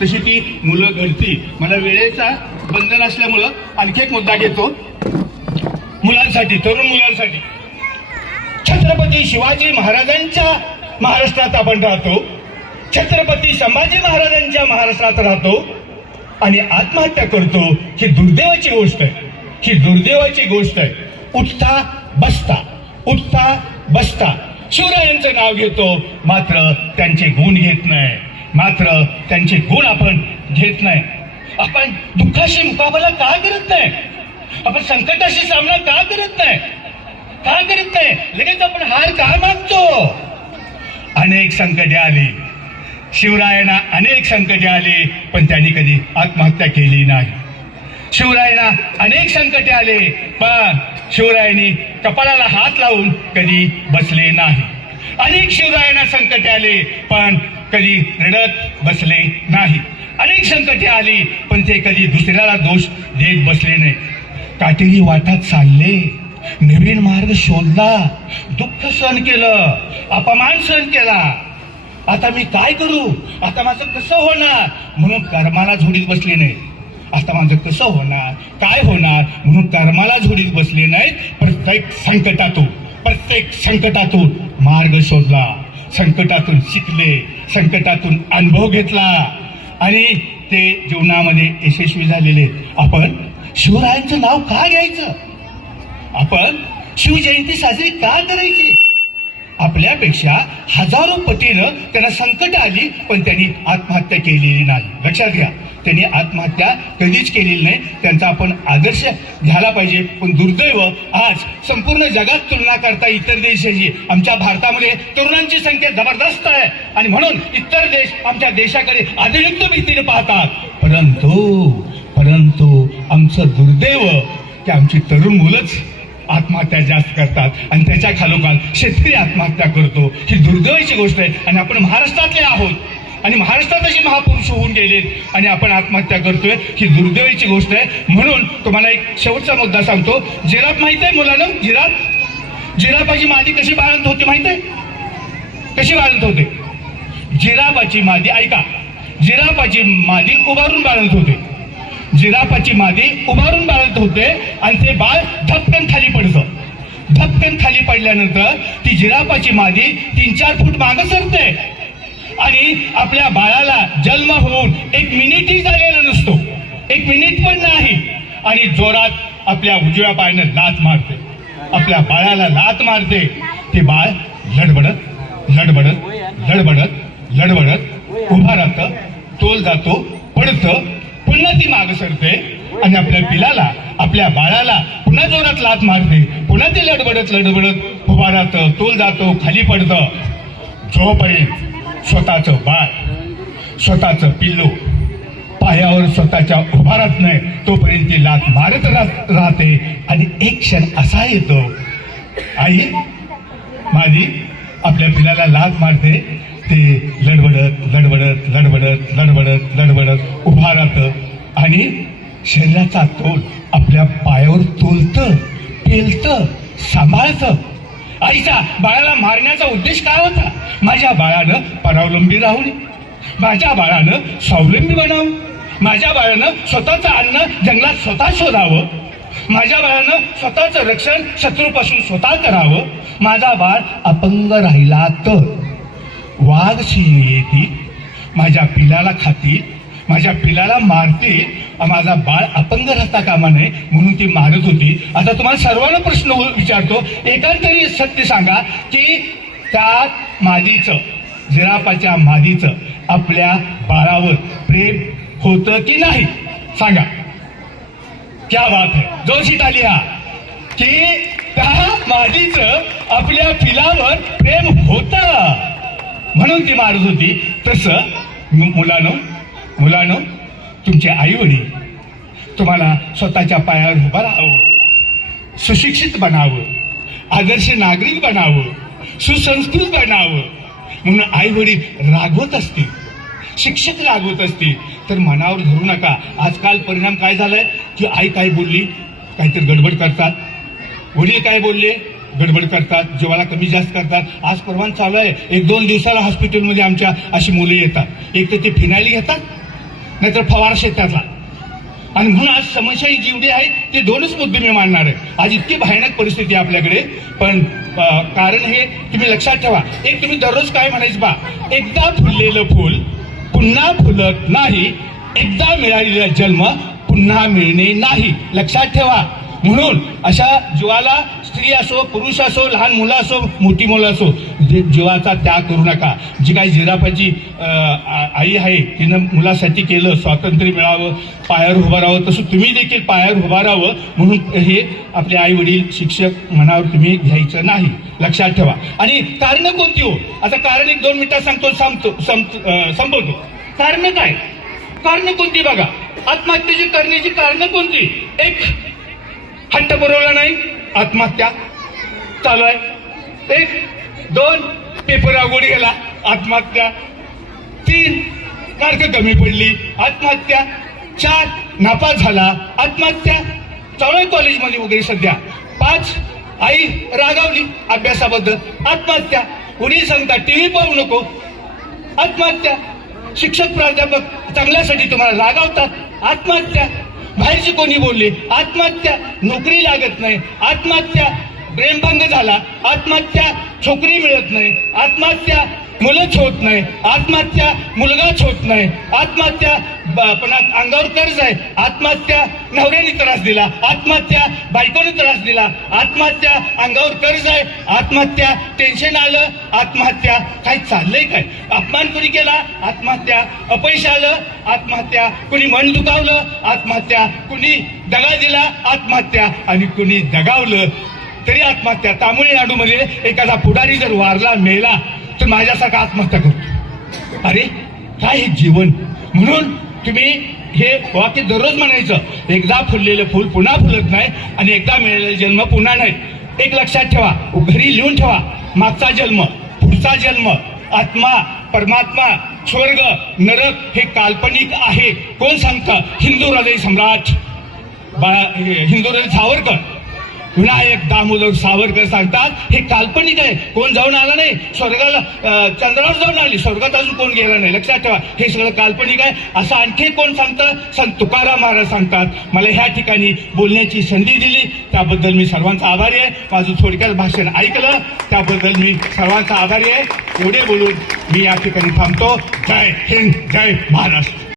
तशी ती मुलं घडती मला वेळेचा बंधन असल्यामुळं आणखी एक मुद्दा घेतो. मुलांसाठी तरुण मुलांसाठी. छत्रपती शिवाजी महाराजांच्या महाराष्ट्रात आपण राहतो. छत्रपती संभाजी महाराजांच्या महाराष्ट्रात राहतो. आणि आत्महत्या करतो ही दुर्दैवाची गोष्ट आहे. ही दुर्दैवाची गोष्ट आहे. उठता बसता. उठता बसता. शिवरायांचं नाव घेतो मात्र त्यांचे गुण घेत नाही. मात्र त्यांचे गुण आपण घेत नाही. आपण दुःखाशी मुकाबला का करत नाही? आपण संकटाशी सामना का करत नाही? का करत नाही? लगेच आपण हार का मागतो अनेक संकटे आली. शिवरायांना अनेक संकटे आली पण त्यांनी कधी आत्महत्या केली नाही. शिवरायांना अनेक संकटे आले पण शिवरायांनी कपाळाला हात लावून कधी बसले नाही. अनेक शिवरायांना संकटे आले पण कधी रडत बसले नाही. अनेक संकटे आली पण ते कधी दुसऱ्याला दोष देत बसले नाही. काटेरी वाटात चालले. नवीन मार्ग शोधला. दुःख सहन केलं. अपमान सहन केला. आता मी काय करू? आता माझं कसं होणार? म्हणून कर्माला झोडीत बसले नाही आता माझं कसं होणार? काय होणार? म्हणून कर्माला झोडीत बसले नाहीत. प्रत्येक संकटातून प्रत्येक संकटातून मार्ग शोधला. संकटातून शिकले संकटातून अनुभव घेतला. आणि ते जीवनामध्ये यशस्वी झालेले आपण शिवरायांचं नाव का घ्यायचं? आपण शिवजयंती साजरी का करायची? आपल्यापेक्षा हजारो पटीनं त्यांना संकट आली पण त्यांनी आत्महत्या केलेली नाही. लक्षात घ्या. त्यांनी आत्महत्या कधीच केलेली नाही. त्यांचा आपण आदर्श घ्यायला पाहिजे. पण दुर्दैव आज संपूर्ण जगात तुलना करता इतर देशाची. आमच्या भारतामध्ये तरुणांची संख्या जबरदस्त आहे. आणि म्हणून इतर देश आमच्या देशाकडे अतिरिक्त भीतीने पाहतात. परंतु परंतु आमचं दुर्दैव की आमची तरुण मुलंच आत्महत्या जास्त करतात. आणि त्याच्या खालोखाल शेतकरी आत्महत्या करतो. ही दुर्दैवाची गोष्ट आहे. आणि आपण महाराष्ट्रातले आहोत. आणि महाराष्ट्रात असे महापुरुष होऊन गेलेत आणि आपण आत्महत्या करतोय ही दुर्दैवाची गोष्ट आहे. म्हणून तुम्हाला एक शेवटचा मुद्दा सांगतो. जिराफ माहीत आहे मुलानं? जिराफ? जिराफाची मादी कशी बाळंत होते माहीत आहे? कशी बाळंत होते? जिराफाची मादी ऐका. जिराफाची मादी उभारून बाळंत होते. जिराफाची मादी उभारून बाळत होते आणि ते बाळ धपकन खाली पडतं. धपकन खाली पडल्यानंतर ती जिराफाची मादी तीन चार फूट मागं सरते. आणि आपल्या बाळाला जन्म होऊन एक मिनिटही झालेला नसतो. एक मिनिट पण नाही. आणि जोरात आपल्या उजव्या पायानं लात मारते. आपल्या बाळाला लात मारते. ते बाळ लडबडत लडबडत लडबडत लडबडत उभा राहतं तोल जातो पडतं पुन्हा ती माग सरते आणि आपल्या पिलाला आपल्या बाळाला पुन्हा जोरात लात मारते. पुन्हा ती लडबडत लडबडत उभा राहतं तोल जातो खाली पडतं. जोपर्यंत स्वतःचं बाळ स्वतःचं पिल्लू पायावर स्वतःच्या उभा राहत नाही तोपर्यंत ती लात मारत राह- राहते. आणि एक क्षण असा येतो आई माझी आपल्या पिलाला लात मारते. ते लडबडत लडबडत लडबडत लडबडत लडबडत उभा राहतं. आणि शरीराचा तोल आपल्या पायावर तोलतं पेलतं सांभाळतं. आईचा बाळाला मारण्याचा उद्देश काय होता? माझ्या बाळानं परावलंबी राहू नये माझ्या बाळानं स्वावलंबी बनावं. माझ्या बाळानं स्वतःचं अन्न जंगलात स्वतः शोधावं. माझ्या बाळानं स्वतःचं रक्षण शत्रूपासून स्वतः करावं. माझा बाळ अपंग राहिला तर. वाघ सिंह येतील माझ्या पिलाला खातील माझ्या पिलाला मारती माझा बाळ अपंग राहता कामा नये म्हणून ती मारत होती. आता तुम्हाला सर्वांना प्रश्न विचारतो. एकांतरी सत्य सांगा की त्या मादीचं जिरापाच्या मादीचं आपल्या बाळावर प्रेम होतं की नाही? सांगा. क्या बात है. जोशीत आली हा की त्या मादीच आपल्या पिलावर प्रेम होत. म्हणून ती मारत होती. तसं मुलानं मुलानं तुमचे आईवडील तुम्हाला स्वतःच्या पायावर उभं राहावं सुशिक्षित बनावं आदर्श नागरिक बनावं सुसंस्कृत बनावं. म्हणून आईवडील रागवत असतील शिक्षक रागवत असतील तर मनावर धरू नका. आजकाल परिणाम काय झालाय? की आई काय बोलली काहीतरी गडबड करतात. वडील काय बोलले गडबड करतात जीवाला कमी जास्त करतात. आज परवान चालू आहे. एक दोन दिवसाला हॉस्पिटलमध्ये आमच्या अशी मुले येतात. एक तर ते फिनाईल घेतात नाहीतर फवार शेतातला. आणि म्हणून आज समस्या ही जेवढी आहे ते दोनच मुद्दे मी मांडणार आहे. आज इतकी भयानक परिस्थिती आहे आपल्याकडे. पण कारण हे तुम्ही लक्षात ठेवा. एक तुम्ही दररोज काय म्हणायचं बा? एकदा फुललेलं फुल पुन्हा फुलत नाही. एकदा मिळालेला जन्म पुन्हा मिळणे नाही. लक्षात ठेवा. म्हणून अशा जीवाला स्त्री असो पुरुष असो लहान मुलं असो मोठी मुलं असो जे जीवाचा त्याग करू नका. जी काही जिराफाची आई आहे तिनं मुलासाठी केलं स्वातंत्र्य मिळावं पायावर उभं राहावं तसं तुम्ही देखील पायावर उभं राहावं. म्हणून हे आपले आई वडील शिक्षक मनावर तुम्ही घ्यायचं नाही. लक्षात ठेवा. आणि कारण कोणती हो? आता कारण एक दोन मिनिटात सांगतो संपतो संपवतो. कारण काय? कारण कोणती बघा. आत्महत्येची करण्याची कारण कोणती? एक हट्ट पुरवला नाही आत्महत्या चालू आहे. एक दोन पेपर अवघड गेला आत्महत्या. तीन मार्क कमी पडली आत्महत्या. चार नापास झाला आत्महत्या. चालू आहे कॉलेजमध्ये वगैरे सध्या. पाच आई रागावली अभ्यासाबद्दल आत्महत्या. कुणी सांगता टीव्ही पाहू नको. आत्महत्या. शिक्षक प्राध्यापक चांगल्यासाठी तुम्हाला रागावतात. आत्महत्या. बाहेरचे कोणी बोलले? आत्महत्या नोकरी लागत नाही. आत्महत्या प्रेमभंग झाला. आत्महत्या छोकरी मिळत नाही. आत्महत्या मुलंच होत नाही. आत्महत्या मुलगाच होत नाही. आत्महत्या पण अंगावर कर्ज आहे. आत्महत्या नवऱ्याने त्रास दिला. आत्महत्या बायकोने त्रास दिला. आत्महत्या अंगावर कर्ज आहे. आत्महत्या टेन्शन आलं. आत्महत्या काय चाललंय काय? अपमान कुणी केला? आत्महत्या अपयश आलं. आत्महत्या कुणी मन दुखावलं. आत्महत्या कुणी दगा दिला. आत्महत्या आणि कुणी दगावलं. तरी आत्महत्या तामिळनाडूमध्ये एखादा पुढारी जर वारला मेला तर माझ्यासारखा आत्महत्या करतो अरे काय हे जीवन? म्हणून तुम्ही हे वाक्य दररोज म्हणायचं. एकदा फुललेलं फुल पुन्हा फुलत नाही आणि एकदा मिळालेला जन्म पुन्हा नाही. एक लक्षात ठेवा घरी लिहून ठेवा. मागचा जन्म पुढचा जन्म आत्मा परमात्मा स्वर्ग नरक हे काल्पनिक आहे. कोण सांगतं? हिंदू हृदय सम्राट. बा हे हिंदू हृदय सावरकर. विनायक दामोदर सावरकर सांगतात हे काल्पनिक आहे. कोण जाऊन आला नाही? स्वर्गाला चंद्रावर जाऊन आली. स्वर्गात अजून कोण गेला नाही? लक्षात ठेवा. हे सगळं काल्पनिक आहे. असं आणखी कोण सांगतं? संत तुकाराम महाराज सांगतात. मला ह्या ठिकाणी बोलण्याची संधी दिली. त्याबद्दल मी सर्वांचा आभारी आहे. माझं थोडक्यात भाषण ऐकलं. त्याबद्दल मी सर्वांचा आभारी आहे. एवढे बोलून मी या ठिकाणी थांबतो. जय हिंद जय महाराष्ट्र.